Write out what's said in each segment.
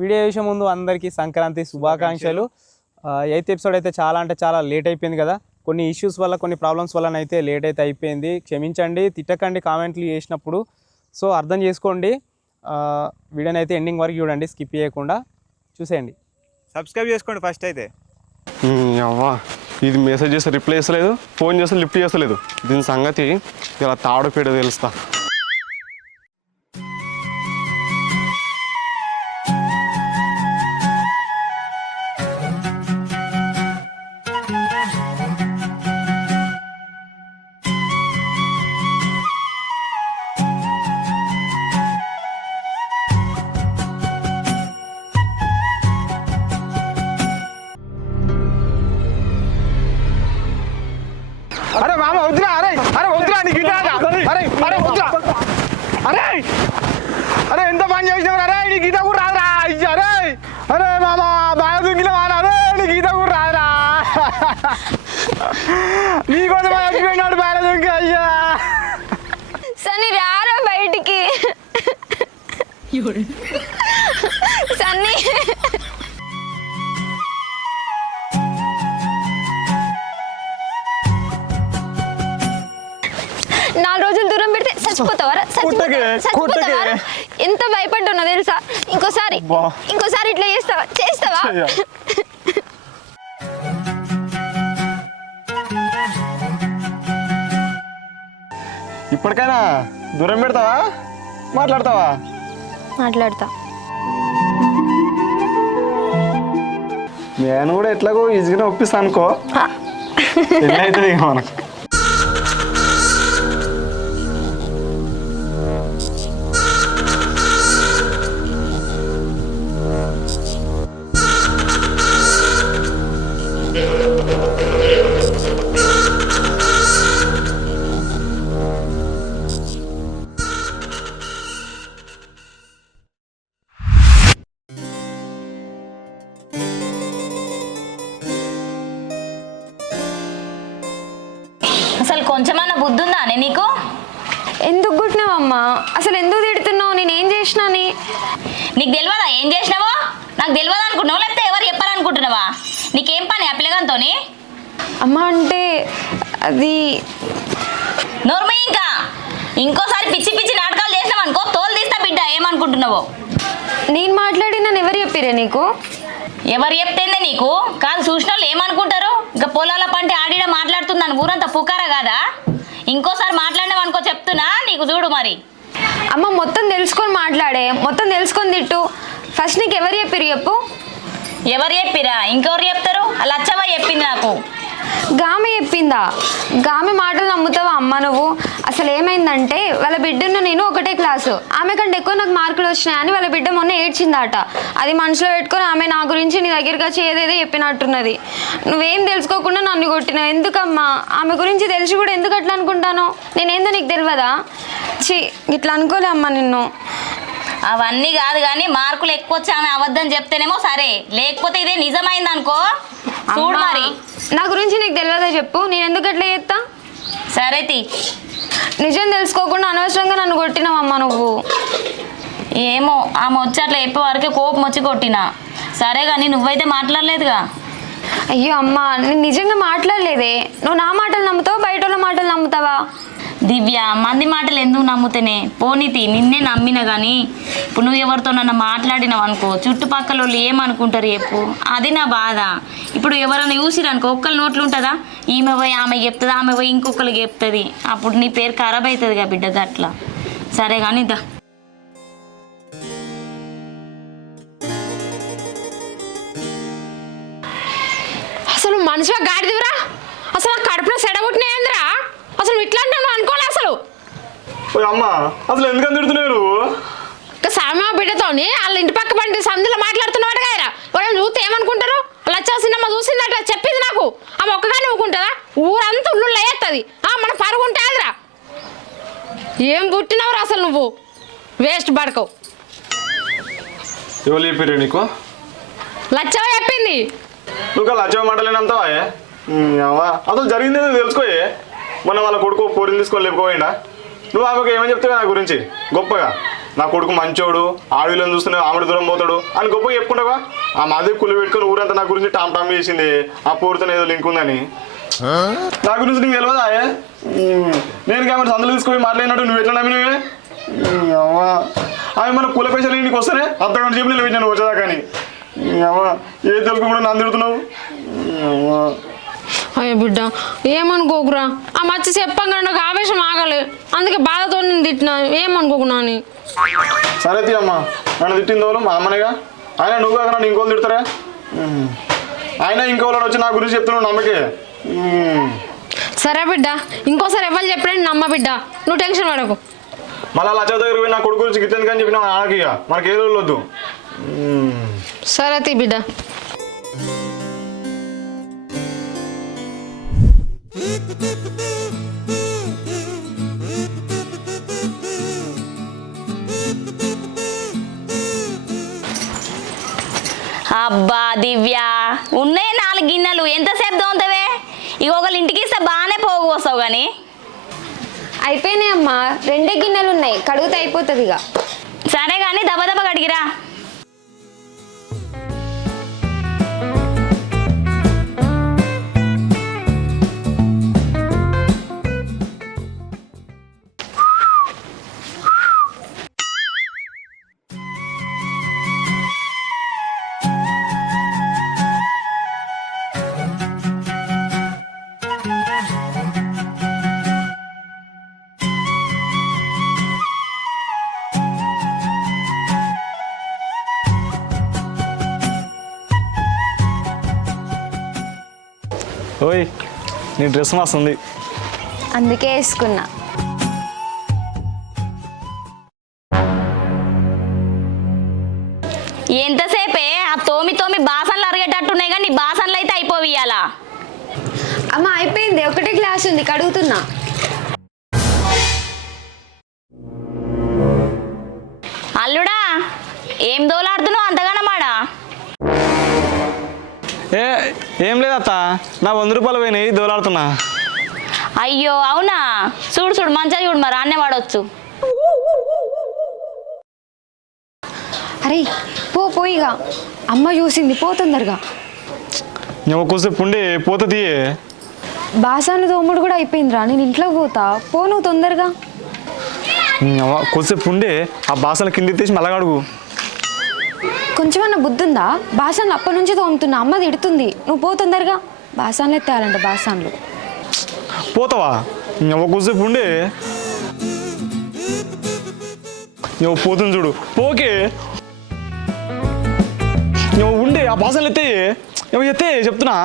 Video చూసే ముందు అందరికీ సంక్రాంతి శుభాకాంక్షలు. 8th ఎపిసోడ్ అయితే చాలా అంటే చాలా లేట్ అయిపోయింది కదా. కొన్ని ఇష్యూస్ వల్ల కొన్ని ప్రాబ్లమ్స్ వల్ల అయితే లేట్ అయితే అయిపోయింది. క్షమించండి, తిట్టకండి కామెంట్లు చేసినప్పుడు. సో అర్థం చేసుకోండి. వీడియోని అయితే ఎండింగ్ వరకు చూడండి, స్కిప్ చేయకుండా చూసేయండి. సబ్స్క్రైబ్ చేసుకోండి ఫస్ట్ అయితే. అవ్వా ఇది మెసేజ్ చేస్తే రిప్లై చేస్తలేదు, ఫోన్ చేస్తే లిఫ్ట్ చేస్తలేదు. దీని సంగతి ఇలా తాడుపేట తెలుస్తా. అరే మామ వద్దురా, అరే అరే వద్దురా, నీకు అరే అరే వద్దురా, అరే అరే ఎంత పని చేసినావు, అరే నీకు ఈత కూడా రాదురా. అరే అరే మామ బాగా దుంగిన వాన, అరే నీకు ఈత కూడా రాదురా. నీకోసం చచ్చిపోయినాడు బాగా దుంగి. అయ్యా సన్నీ రారా బయటికి. సన్నీ నాలుగు రోజులు దూరం పెడితే చచ్చిపోతావారా? ఎంత భయపడ్డానో తెలుసా? ఇంకోసారి ఇట్లా చేస్తావా? ఇప్పటికైనా దూరం పెడతావా, మాట్లాడతావా? మాట్లాడతా. నేను కూడా ఎట్లాగో ఈజీగానే ఒప్పిస్తాను అనుకో. ఎట్లా అవుతుంది మనకు. అసలు కొంచెమన్నా బుద్ధి ఉందా అని నీకు? ఎందుకు కొట్టినావమ్మా? అసలు ఎందుకు తిడుతున్నావు? నేనేం చేసినాని? నీకు తెలియదా ఏం చేసినావో? నాకు తెలియదు అనుకుంటున్నావు, లేకపోతే ఎవరు చెప్పాలనుకుంటున్నావా? నీకేం పని ఆ పిల్లగానితోని? అమ్మా అంటే అది నోర్మి, ఇంకోసారి పిచ్చి పిచ్చి నాటకాలు చేసినావు అనుకో తోలు తీస్తా బిడ్డ. ఏమనుకుంటున్నావో? నేను మాట్లాడినా ఎవరు చెప్పిరే నీకు? ఎవరు చెప్తేందే నీకు? కాదు చూసిన వాళ్ళు ఏమనుకుంటారు? ఇంకా పొలాల పంట ఆడిడ మాట్లాడుతుందని ఊరంతా పుకారా కాదా? ఇంకోసారి మాట్లాడినావు అనుకో చెప్తున్నా నీకు. చూడు మరి అమ్మ మొత్తం తెలుసుకొని మాట్లాడే, మొత్తం తెలుసుకొని తిట్టు. ఫస్ట్ నీకు ఎవరు చెప్పిరు చెప్పు? ఎవరు చెప్పిరా? ఇంకెవరు చెప్తారు? లచ్చవ్వ చెప్పింది నాకు. గామె చెప్పిందా? గామె మాటలు నమ్ముతావా అమ్మ నువ్వు? అసలు ఏమైందంటే వాళ్ళ బిడ్డను నేను ఒకటే క్లాసు, ఆమె కంటే ఎక్కువ నాకు మార్కులు వచ్చినాయని వాళ్ళ బిడ్డ మొన్న ఏడ్చిందట. అది మనసులో పెట్టుకొని ఆమె నా గురించి నీ దగ్గరికి వచ్చి ఏదేదో చెప్పినట్టున్నది. నువ్వేం తెలుసుకోకుండా నన్ను కొట్టినావు. ఎందుకమ్మా? ఆమె గురించి తెలిసి కూడా ఎందుకు అట్లా అనుకుంటాను? నేనేందో నీకు తెలియదా? ఇట్లా అనుకోలే అమ్మ నిన్ను. అవన్నీ కాదు కానీ మార్కులు ఎక్కువ వచ్చి ఆమె అబద్ధం చెప్తేనేమో సరే, లేకపోతే ఇదే నిజమైంది అనుకో చూడు మరి. నా గురించి నీకు తెలియదా చెప్పు? నేను ఎందుకు అట్లా చేస్తా? సరే తి. నిజం తెలుసుకోకుండా అనవసరంగా నన్ను కొట్టినావమ్మా నువ్వు. ఏమో ఆమె వచ్చి అట్లా చెప్పే వరకే కోపం వచ్చి కొట్టినా. సరే కానీ నువ్వైతే మాట్లాడలేదుగా. అయ్యో అమ్మా, నేను నిజంగా మాట్లాడలేదే. నువ్వు నా మాటలు నమ్ముతావా, బయట వాళ్ళ మాటలు నమ్ముతావా? దివ్య, మంది మాటలు ఎందుకు నమ్ముతేనే? పోనీతి నిన్నే నమ్మినా కానీ ఇప్పుడు నువ్వు ఎవరితో నన్ను మాట్లాడినావు అనుకో చుట్టుపక్కల వాళ్ళు ఏమనుకుంటారు చెప్పు. అది నా బాధ. ఇప్పుడు ఎవరైనా చూసిరనుకో ఒక్కరి నోట్లు ఉంటుందా? ఈమె పోయి ఆమె చెప్తుంది, ఆమె పోయి ఇంకొకరికి చెప్తుంది. అప్పుడు నీ పేరు ఖరాబ్ అవుతుంది కదా బిడ్డ. అట్లా సరే కానీ దా. అసలు మనిషిగా గాడిదివరా? అసలు కడుపులో సెడగొట్టినాయందిరా? అసలు ఇట్లా అంటే అనుకోలే అసలు. అమ్మ అసలు ఎందుకని తిడుతున్నారు? సామా బిడ్డతోని వాళ్ళ ఇంటి పక్క పండి సందులో మాట్లాడుతున్నాడు కదా. వాళ్ళు చూస్తే ఏమనుకుంటారు? లచ్చ సినిమా చూసిందట చెప్పింది నాకు. ఆమె ఒక్కగానే ఊకుంటుందా? ఊరంతా ఉల్లు అయ్యేస్తుంది. మన పరుగు ఉంటుందిరా. ఏం పుట్టినవరా అసలు నువ్వు? వేస్ట్ పడకవు. ఎవరు చెప్పారు నీకు? లచ్చవ చెప్పింది. నువ్వు లచ్చవ మాటలేనంతావా? అసలు జరిగింది తెలుసుకోయే. మొన్న వాళ్ళ కొడుకు పోరిని తీసుకొని లేకపోయినా నువ్వు ఆమెకు ఏమని చెప్తావు నా గురించి గొప్పగా? నా కొడుకు మంచోడు ఆడవిలను చూస్తూనే ఆమెడు దూరం పోతాడు అని గొప్ప చెప్పుకుంటావా ఆ మాది కుళ్ళు పెట్టుకుని ఊరంతా నా గురించి టామ్ టామ్ చేసింది ఆ పూర్తిని ఏదో లింక్ ఉందని నా గురించి నీకు తెలియదా నేను కాబట్టి సందులు తీసుకొని మాట్లాడినట్టు నువ్వు ఎట్లా నమ్మినవే అమ్మా అవి మన కుల పైసలు ఇంటికి వస్తానే అర్ధగంట చెప్పి నేను పెట్టాను వచ్చేదా కానీ అమ్మా ఏది తెలుసుకోకుండా నన్ను తిడుతున్నావు అయ్యో బిడ్డ ఏమనుకోకురా ఆ మచ్చి చెప్పంగా నాకు ఆవేశం ఆగలే అందుకే బాధతో నేను తిట్టినా ఏమనుకోకున్నా అని సరే తీ అమ్మా నన్ను తిట్టిందో మా అమ్మనేగా ఆయన నువ్వు కాక నన్ను ఇంకోళ్ళు తిడతారా ఆయన ఇంకోళ్ళు వచ్చి నా గురించి చెప్తున్నావు నమ్మకే సరే బిడ్డ ఇంకోసారి ఎవరు చెప్పాడని నమ్మ బిడ్డ నువ్వు టెన్షన్ పడకు మళ్ళీ లచ్చ దగ్గర పోయి నా కొడుకు గురించి గిట్టేందుకు అని చెప్పిన నాన్నకి ఇక మనకి ఏ రోజులు వద్దు సరే తీ బిడ్డ అబ్బా దివ్య ఉన్నాయి 4 గిన్నెలు ఎంతసేపు దోంతవే ఇక ఒకళ్ళు ఇంటికి ఇస్తే బాగానే పోగు వస్తావు కానీ అయిపోయినాయి అమ్మా 2 గిన్నెలు ఉన్నాయి కడుగుతే అయిపోతుంది ఇక సరే కానీ దబ దబ కడిగిరా ఓయ్ నీ డ్రెస్ మస్తుంది అందుకే వేసుకున్నా ఎంతసేపే ఆ తోమి బాసనలు అరిగేటట్టున్నాయి కానీ నీ బాసనలు అయితే అయిపోవియాలా అమ్మ అయిపోయింది ఒకటే గ్లాస్ ఉంది కడుగుతున్నా అల్లుడా ఏం దోలాడుతున్నావు అంతగానమాడా ఏం లేదత్త నా 100 రూపాయలు పోయినాయి దోలాడుతున్నా అయ్యో అవునా చూడు చూడు మంచిగా చూడు మరి అన్నే వాడవచ్చు అరే పోయిగా అమ్మ చూసింది పో తొందరగా నువ్వు కొద్దిసేపు ఉండి పోతుంది బాసాను తోముడు కూడా అయిపోయిందిరా నేను ఇంట్లోకి పోతా పో నువ్వు తొందరగా కొద్దిసేపు ఉండి ఆ బాసలు కింద తీసి మళ్ళా అడుగు కొంచెమన్నా బుద్ధి ఉందా బాసాన్లు అప్పటి నుంచి తోముతున్నా అమ్మ తిడుతుంది నువ్వు పో తొందరగా బాసాన్లు ఎత్తాలంట బాసాన్లు పోతావా నువ్వు కొద్దిసేపు ఉండి నువ్వు పోతుంది చూడు పోకే నువ్వు ఉండే ఆ బాసలు ఎత్తాయి నువ్వు ఎత్తే చెప్తున్నా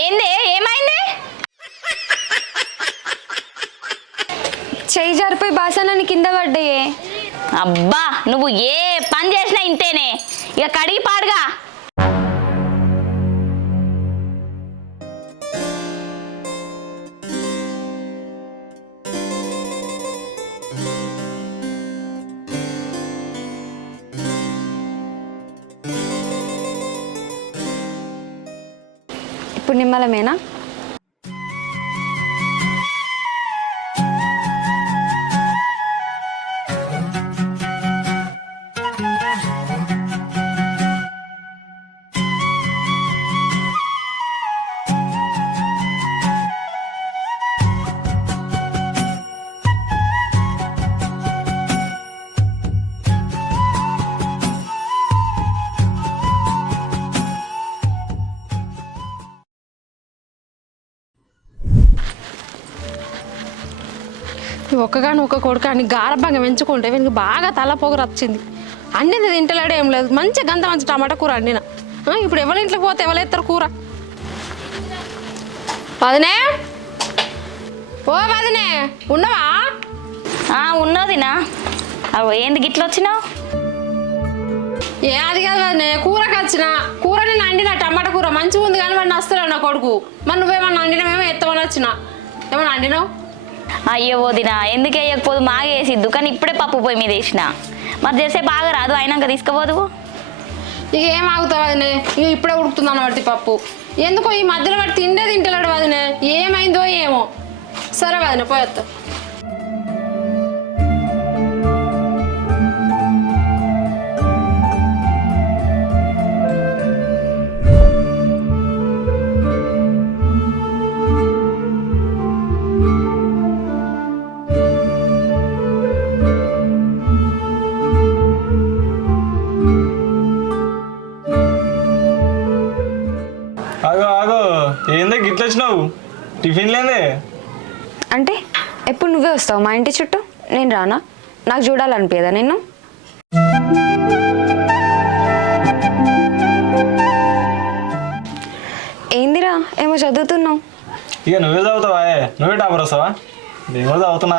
ఏంది ఏమైంది చేయి జారిపోయి బాసాన్ని కింద పడ్డాయే అబ్బా నువ్వు ఏ పని చేసినా ఇంతేనే ఇక కడిగి పాడుగా ఇప్పుడు నిమ్మలమేనా ఒక్కగాని ఒక్క కొడుకు అని గారభంగా పెంచుకుంటే వీనికి బాగా తల పొగరు వచ్చింది అన్నిది తింటలేడు ఏం లేదు మంచి గంధ మంచి టమాటా కూర అండిన ఇప్పుడు ఎవరి ఇంట్లోకి పోతే ఎవరు కూర వదినే ఓ వదినే ఉన్నవా ఉన్నదినా అవు ఏంది గిట్ల వచ్చినావు ఏ అది కాదు వదినే కూరకి వచ్చిన కూర నేను అండిన టమాటా కూర మంచిగా ఉంది కానీ వాడిని వస్తలేవు నా కొడుకు మరి నువ్వేమన్నా అండినావేమో ఎత్తమని వచ్చిన ఏమన్నా అండినావు అయ్యో వదినా ఎందుకు వేయకపోదు మాగా వేసిద్దు కానీ ఇప్పుడే పప్పు పొయ్యి మీద వేసిన మరి చేసే బాగా రాదు అయినాక తీసుకుపోదు ఇక ఏం ఆగుతావు వదినే ఇక ఇప్పుడే ఉడుకుతుంది అన్నమాట పప్పు ఎందుకో ఈ మధ్యలో వాడు తిండే తింటలేడు వదినే, ఏమైందో ఏమో. సరే వదిన పోయేస్తా. ఆగో ఆగో, ఏందే గిట్ల వచ్చినావు? టిఫిన్ లేదే? అంటే ఎప్పుడు నువ్వే వస్తావు మా ఇంటి చుట్టూ, నేను రానా? నాకు చూడాలనిపించదా నిన్ను? ఏందిరా ఏమో చదువుతున్నావు? ఇక నువ్వే చదువుతావా? నువ్వే టాపర్ వస్తావా? నేను కూడా చదువుతున్నా.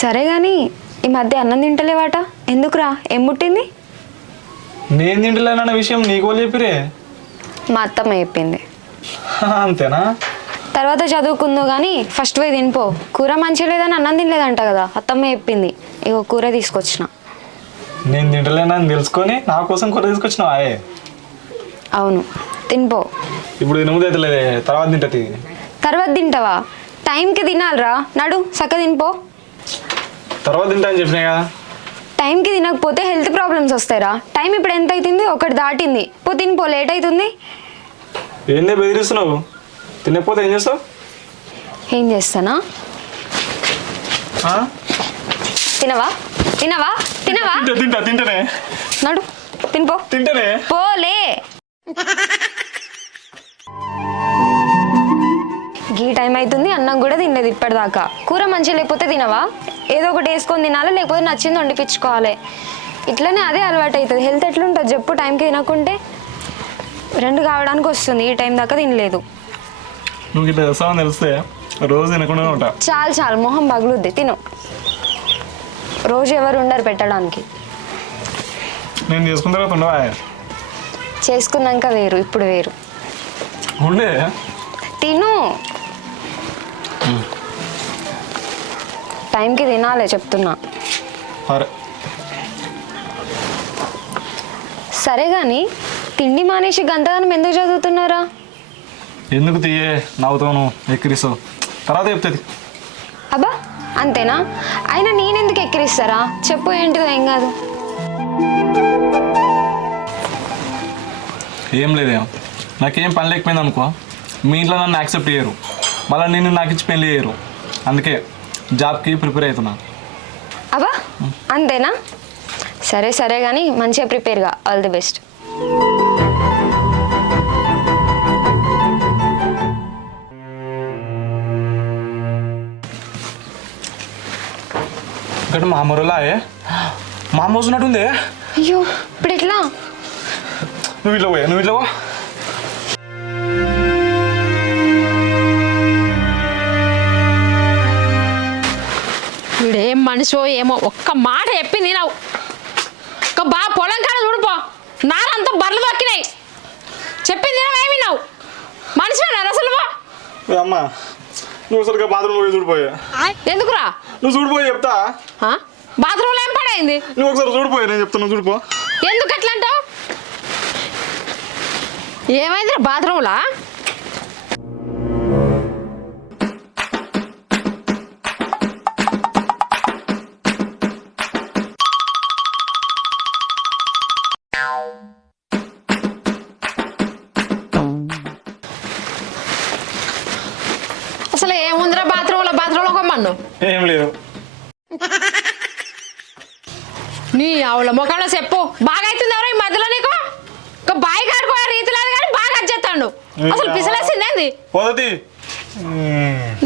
సరే కానీ ఈ మధ్య అన్నం తింటలేవాట, ఎందుకురా? ఏం ముట్టింది? నేను తింటలేనన్న విషయం నీకు వాళ్ళు చెప్పిరే? మా అత్తమ్మ చెప్పింది. అంతేనా? తర్వాత చదువుకుందో కానీ ఫస్ట్ పోయి తినిపో. కూర మంచిగా లేదని అన్నం తినలేదంట కదా, అత్తమ్మ చెప్పింది. ఇగో కూర తీసుకొచ్చిన. నేను తింటలేనని తెలుసుకొని నా కోసం కూర తీసుకొచ్చినావా? అవును, తినిపో. ఇప్పుడు తినముది అవుతలేదే, తర్వాత తింటది. తర్వాత తింటావా? టైంకి తినాలిరా, నడు చక్క తినిపో. తర్వాత తింటా అని చెప్పినా కదా. టైంకి తినకపోతే హెల్త్ ప్రాబ్లమ్స్ వస్తాయిరా. టైం ఇప్పుడు ఎంత అవుతుంది? 1 దాటింది. పో తినిపో, లేట్ అవుతుంది. ఏందే బెదిరిస్తున్నావు? తినకపోతే ఏం చేస్తావు? ఏం చేస్తానా? ఆ? తినవా తినవా తినవా? తింటా తింటనే. నడు తినిపో. తింటనే. పోలే. గీ టైం అవుతుంది, అన్నం కూడా తినలేదు ఇప్పటిదాకా. కూర మంచిగా లేకపోతే తినవా? ఏదో ఒకటి వేసుకొని తినాలి, లేకపోతే నచ్చింది వండిపించుకోవాలి. ఇట్లనే అదే అలవాటు అవుతుంది. హెల్త్ ఎట్లుంటుంది చెప్పు? టైంకి తినకుంటే 2 కావడానికి వస్తుంది. ఈ టైం దాకా తినలేదు. నువ్వు ఇట్లా చేస్తావని తెలిస్తే రోజు తినకుండా ఉంటా. చాలు మొహం పగులుద్ది. తిను. రోజు ఎవరు ఉండరు పెట్టడానికి. నేను చేసుకున్న తర్వాత ఉండవా? చేసుకున్నాక వేరు, ఇప్పుడు వేరు. ఉండే తిను. టైంకి తినాలే చెప్తున్నా. అరే సరే కానీ తిండి మానేసి గంతగానం ఎందుకు చదువుతున్నారా? ఎందుకు తీయే, నవ్వుతాను ఎక్కిరిస్తావు, తర్వాత చెప్తుంది. అబ్బా అంతేనా? అయినా నేనెందుకు ఎక్కిరిస్తారా? చెప్పు, ఏంటిదో? ఏం కాదు. ఏం లేదే, నాకేం పని లేకపోయింది అనుకో, మీ ఇంట్లో నన్ను యాక్సెప్ట్ చేయరు, మళ్ళీ నిన్ను నాకు ఇచ్చి పెళ్ళి చేయరు. అందుకే జాబ్కి ప్రిపేర్ అవుతున్నా. అబ్బా అంతేనా? సరే కానీ మంచిగా ప్రిపేర్గా. All the best. ఇక్కడ మా అమ్మరులా మా అమ్మ వస్తున్నట్టుందే. అయ్యో ఇప్పుడు ఎట్లా? నువ్వు ఇట్లా పోయా, నువ్వు ఇట్లా పో. వీడేం మనిషో ఏమో, ఒక్క మాట చెప్పింది నాకు. ఒక బాగా పొలం కాడ చూడిపో, నారంతా బర్రెలు దొక్కినాయి. చెప్పింది ఏమి నావు? మనిషి అసలు అమ్మ నువ్వు సరిగ్గా బాత్రూమ్ పోయి చూడిపోయా. ఎందుకురా? నువ్వు చూడిపోయి చెప్తా. బాత్రూంలో ఏం పడైంది? నువ్వు ఒకసారి చూడిపోయా, నేను చెప్తాను చూడిపో. ఎందుకు అట్లా అంటావు? ఏమైందిరా బాత్రూంలా? అసలు ఏముందిరా బాత్రూంలో కొమ్మన్ను? ఏం లేదు. నీ ఆవుల ముఖంలో చెప్పు. బాగా అవుతుంది ఎవరో ఈ మధ్యలో నీకు? ఒక బాయి కాడుకోయే రీతి లేదు కానీ బాగా వచ్చేస్తాడు. అసలు పిసలేసిందేంది? పోదతి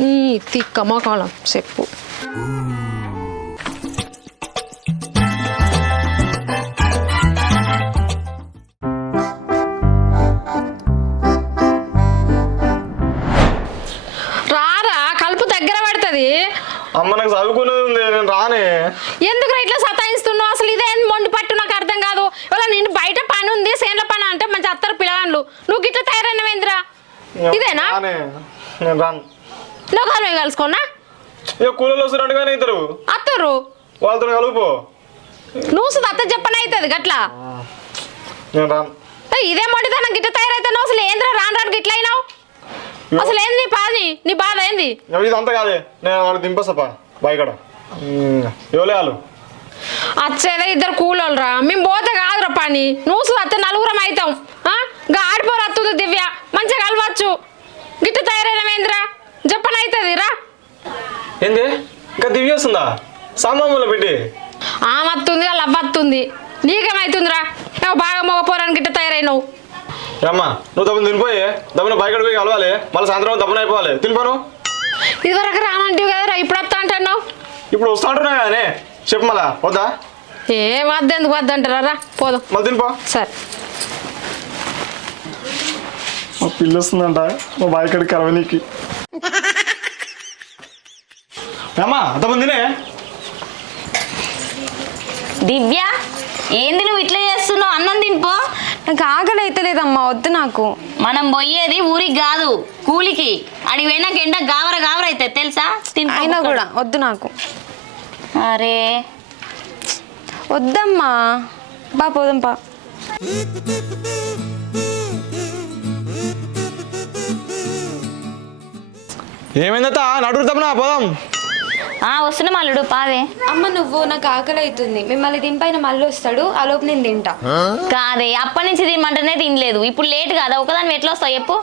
నీ తిక్క ముఖంలో చెప్పు. రారా, కలుపు దగ్గర పడుతుంది. అమ్మ నాకు చదువుకునేది ఉంది, నేను రానే. ఎందుకు ఇట్లా సతాయిస్తున్నావు? అసలు ఇదేం మొండి పట్టు నాకు అర్థం కాదు. ఇవాళ నేను బయట పని ఉంది, సేన్ల పని అంటే మంచి అత్తరు పిల్లగాండ్లు. నువ్వు గిట్లా తయారైనవేంద్రా? ఇదేనా? నేను రాను. నువ్వు కాలు కలుసుకోనా? ఇక కూలీలు వస్తున్నట్టు కానీ ఇద్దరు అత్తరు వాళ్ళతో కలుపుకో. నువ్వు అత్త చెప్పని అవుతుంది గట్లా. నేను రాను. ఇదే మొండితనం గిట్ట తయారైతున్నావు అసలు ఏంద్రా రాను గిట్ల అయినావు అసలు ఏంది నీ బాధ ఏంది ఇదంతా కాదే నేను వాడు దింపేస్తాపా బాయికడ ఎవలే వాళ్ళు అచ్చేదే ఇద్దరు కూలోళ్ళరా మేము పోతే కాదురా పని నువ్వు అత్తే నలుగురం అవుతాం గా ఆడిపోరు అత్తుంది దివ్య మంచిగా కలవచ్చు గిట్ట తయారైనవేంద్రా చెప్పని అవుతుంది రా ఏంది ఇంకా దివ్య వస్తుందా సామాన్లో పెట్టి ఆమత్తుంది వాళ్ళ అవ్వత్తుంది నీకేమైతుందిరా నువ్వు బాగా మగపోరానికి గిట్ట తయారైనవు అమ్మా నువ్వు దబ్బున తినిపోయి దబ్బున బయకడ పోయి కలవాలి మళ్ళీ సాయంత్రం దబ్బున అయిపోవాలి తినిపోను ఇదివరకు రానంటివి కదరా ఇప్పుడు వస్తా అంటున్నావు ఇప్పుడు వస్తా అంటున్నా కానీ చెప్పు మళ్ళా వద్దా ఏం వద్దెందుకు వద్దంటారా రా పోదాం మళ్ళీ తినిపో సరే మా పిల్ల వస్తుందంట మా బాయికడికి కలవనీకి అమ్మా అంతమంది తినే దివ్య ఏంది నువ్వు ఇట్లా చేస్తున్నావు అన్నం తినిపో నాకు ఆకలి అవుతలేదమ్మా వద్దు నాకు మనం పోయేది ఊరికి కాదు కూలికి అడిగి పోయినాక ఎండ గావర గావర అవుతుంది తెలుసా అయినా కూడా వద్దు నాకు అరే వద్దమ్మా బా పోదాం పా ఏమైందట నడురు తప్పనా పోదాం వస్తున్నా మల్లుడు పావే అమ్మ నువ్వు నాకు ఆకలి అవుతుంది మిమ్మల్ని దీనిపైన మళ్ళీ వస్తాడు ఆ లోపు నేను తింటా కాదే అప్పటి నుంచి తినమంటేనే తినలేదు ఇప్పుడు లేట్ కాదా ఒకదాని ఎట్లా వస్తావు చెప్పు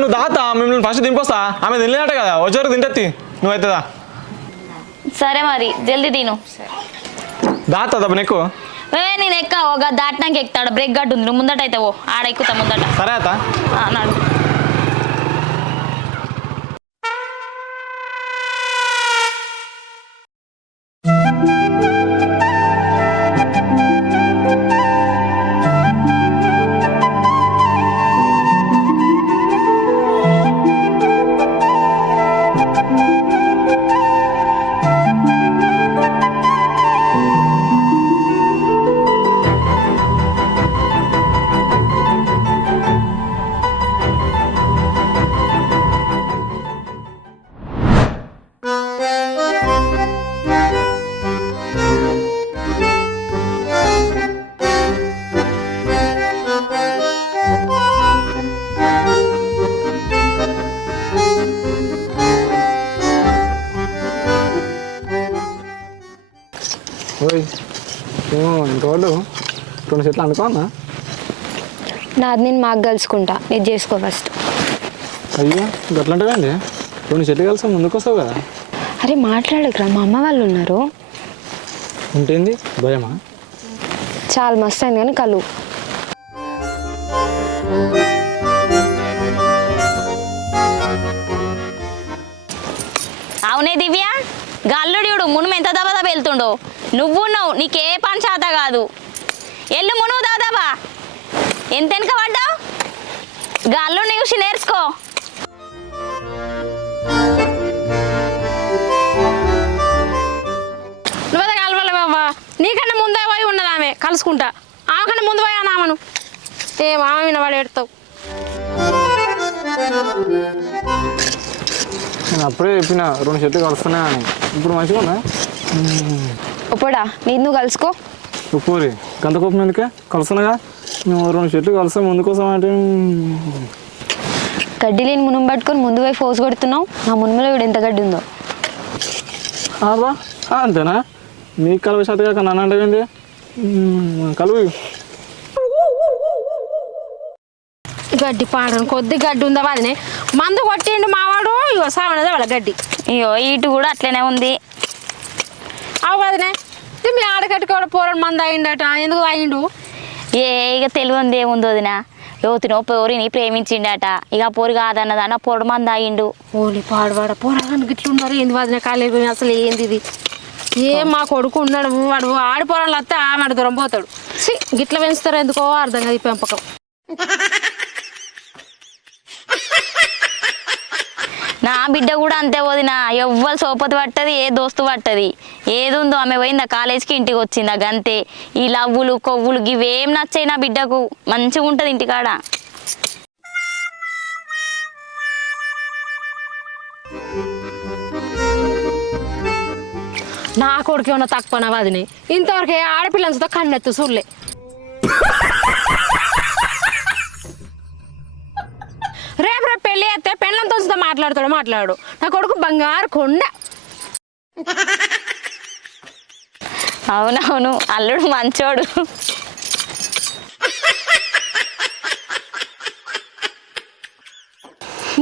నువ్వు దాత మిమ్మల్ని ఫస్ట్ దింపొస్తా ఆమె తినలేట కదా వచ్చేవరకు తింటత్తి నువ్వు అవుతుందా సరే మరి జల్దీ తిను దాత తప్ప నీకు నేను ఎక్క ఒక దాటినాక ఎక్కుతాడు బ్రేక్ గడ్డు ఉంది నువ్వు ముందట అయితే ఓ ఆడ ఎక్కుతా ముందట సరే అత్త నాడు ఇంకోళ్ళు 2 చెట్లు అనుకోన్నా నాది నేను మాకు కలుసుకుంటా ఇది చేసుకో ఫస్ట్ అయ్యో గట్లంటేండి 2 చెట్లు కలిసి ముందుకు వస్తావు కదా అరే మాట్లాడకురా మా అమ్మ వాళ్ళు ఉన్నారు ఉంటేంది భయమా చాలా మస్తు అయింది కానీ కలు అవునే దివ్య గల్లుడు మునుము ఎంత దబా దబా వెళ్తుండో నువ్వున్నావు నీకే పని చేత కాదు ఎల్లు మునువు దాదాబా ఎంత వెనక పడ్డావు గల్లు చూసి నేర్చుకో నువ్వే కలవాలి బాబా నీకన్నా ముందే పోయి ఉన్నది ఆమె కలుసుకుంటా ఆమె కన్నా ముందు పోయి ఆమెను ఏం ఆమె వినవాడు ఎడతావు నేను అప్పుడే చెప్పిన 2 చెట్లు కలుస్తున్నా అని ఇప్పుడు మంచిగా ఉన్నా ఒప్పడా నీ నువ్వు కలుసుకో ఉప్పూరి గంత కోపం ఎందుకే కలుస్తున్నాగా మేము 2 చెట్లు కలిస్తే ముందు కోసం అంటే గడ్డి లేని మునుము పట్టుకొని ముందు పోయి ఫోర్స్ కొడుతున్నావు నా మునుములో వీడు ఎంత గడ్డి ఉందో బా అంతేనా నీకు కలువ శాత కాక నన్ను అంటే కలువు గడ్డి పాడను కొద్ది గడ్డి ఉందా వాదినే మందు కొట్టిండు మావాడు ఇగో సావనదే వాళ్ళ గడ్డి అయ్యో ఇటు కూడా అట్లనే ఉంది అవు వదినే మీ ఆడకట్టుకోవడం పోరడు మంది అయిండట ఎందుకు అయిండు ఇక తెలియంది ఏముంది వదిన యువతినో పోరిని ప్రేమించిండట ఇక పోరి కాదన్నదాన్న పొడు మంది అయిండు ఓలి పాడువాడ పోరాగానికి గిట్లు ఉన్నారు ఏంది వదిన కాలేదు అసలు ఏంది ఇది ఏం మా కొడుకు ఉన్నాడు వాడు ఆడిపోరాళ్ళు వస్తే ఆమె దూరం పోతాడు గిట్ల పెంచుతారు ఎందుకో అర్థం కాదు ఈ పెంపకం నా బిడ్డ కూడా అంతే వదిన ఎవ్వరు సోపతి పట్టది ఏ దోస్తు పట్టది ఏది ఉందో ఆమె పోయిందా కాలేజీకి ఇంటికి వచ్చిందా గంతే ఈ లవ్వులు కొవ్వులు ఇవేం నచ్చాయి నా బిడ్డకు మంచిగా ఉంటుంది ఇంటికాడ నా కొడుకు ఏమన్నా తక్కువ వదిని ఇంతవరకు ఆడపిల్లంతో కన్నెత్తు చూడలే మాట్లాడతాడో మాట్లాడు. నా కొడుకు బంగారు కొండ. అవునవును, అల్లుడు మంచోడు.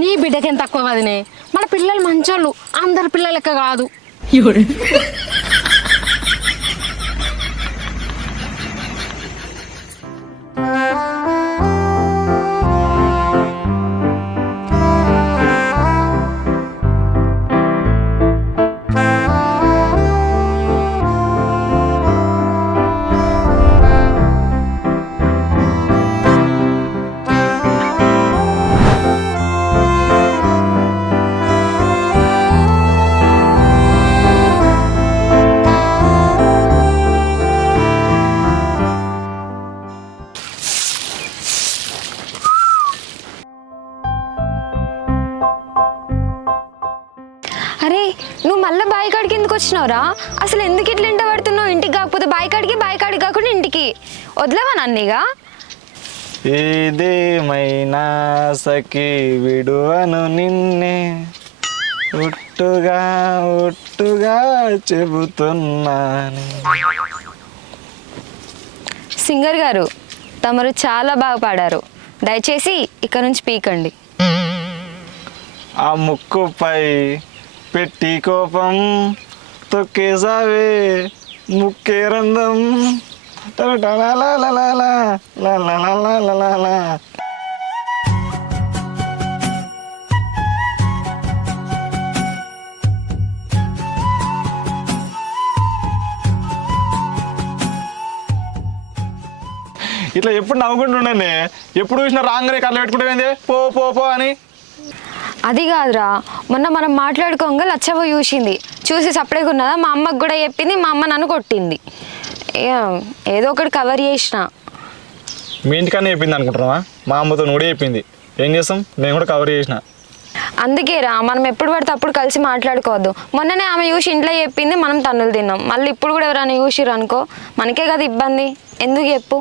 నీ బిడ్డకేం తక్కువ కదనే, మన పిల్లలు మంచోళ్ళు, అందరి పిల్లల లెక్క కాదు. అరే నువ్వు మళ్ళీ బాయికాడికి ఎందుకు వచ్చినావురా? అసలు ఎందుకు ఇట్లా ఎండ పడుతున్నావు? ఇంటికి కాకపోతే బాయికాడికి కాకుండా ఇంటికి వదిలేవా నన్నీగా? ఏదేమైనా సఖి విడువను నిన్నే, ఒట్టుగా చెబుతున్నాను. సింగర్ గారు, తమరు చాలా బాగా పాడారు. దయచేసి ఇక్కడ నుంచి పీకండి. ఆ ముక్కుపై పెట్టి కోపం తొక్కేసావే ముక్కే రంధం. ఇట్లా ఎప్పుడు నవ్వుకుంటుండే, ఎప్పుడు చూసినా రాంగరే కళ్ళు పెట్టుకుంటే పో పో పో అని. అది కాదురా, మొన్న మనం మాట్లాడుకోగా లచ్చవ్వ చూసి సపరేట్గా ఉన్నదా, మా అమ్మకు కూడా చెప్పింది, మా అమ్మ నన్ను కొట్టింది. ఏదో ఒకటి కవర్ చేసిన. మీ ఇంటికన్నా చెప్పింది అనుకుంటున్నావా? మా అమ్మతో కూడా చెప్పింది. ఏం చేస్తాం, నేను కూడా కవర్ చేసిన. అందుకేరా మనం ఎప్పుడు పడితే అప్పుడు కలిసి మాట్లాడుకోవద్దు. మొన్ననే ఆమె చూసి ఇంట్లో చెప్పింది, మనం తన్నులు తిన్నాం. మళ్ళీ ఇప్పుడు కూడా ఎవరైనా చూసిరు అనుకో, మనకే కదా ఇబ్బంది. ఎందుకు చెప్పు?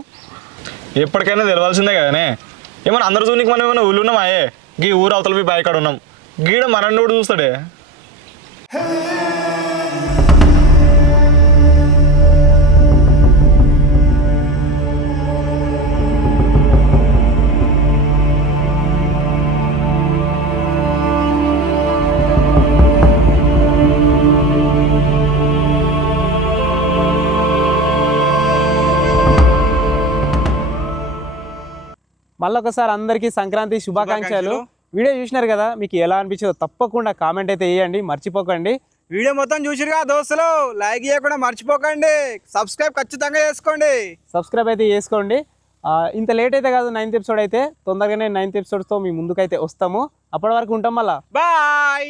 ఎప్పటికైనా తెలవాల్సిందే కదనే. ఏమన్నా అందరు చూనికి మనం ఏమైనా ఊళ్ళు ఉన్నామాయే? గీ ఊరు అవతల పోయి బాయికాడ ఉన్నాం, గీడ మనల్ని కూడా చూస్తాడే. మళ్ళొకసారి అందరికీ సంక్రాంతి శుభాకాంక్షలు. వీడియో చూసినారు కదా, మీకు ఎలా అనిపించిందో తప్పకుండా కామెంట్ అయితే వేయండి, మర్చిపోకండి. వీడియో మొత్తం చూసిరుగా దోస్తులు, లైక్ చేయకుండా మర్చిపోకండి, సబ్స్క్రైబ్ ఖచ్చితంగా చేసుకోండి. సబ్స్క్రైబ్ అయితే చేసుకోండి. ఇంత లేట్ అయితే కాదు, 9th ఎపిసోడ్ అయితే తొందరగానే 9th ఎపిసోడ్స్తో మీ ముందుకైతే వస్తాము. అప్పటి వరకు ఉంటాం మళ్ళా. బాయ్.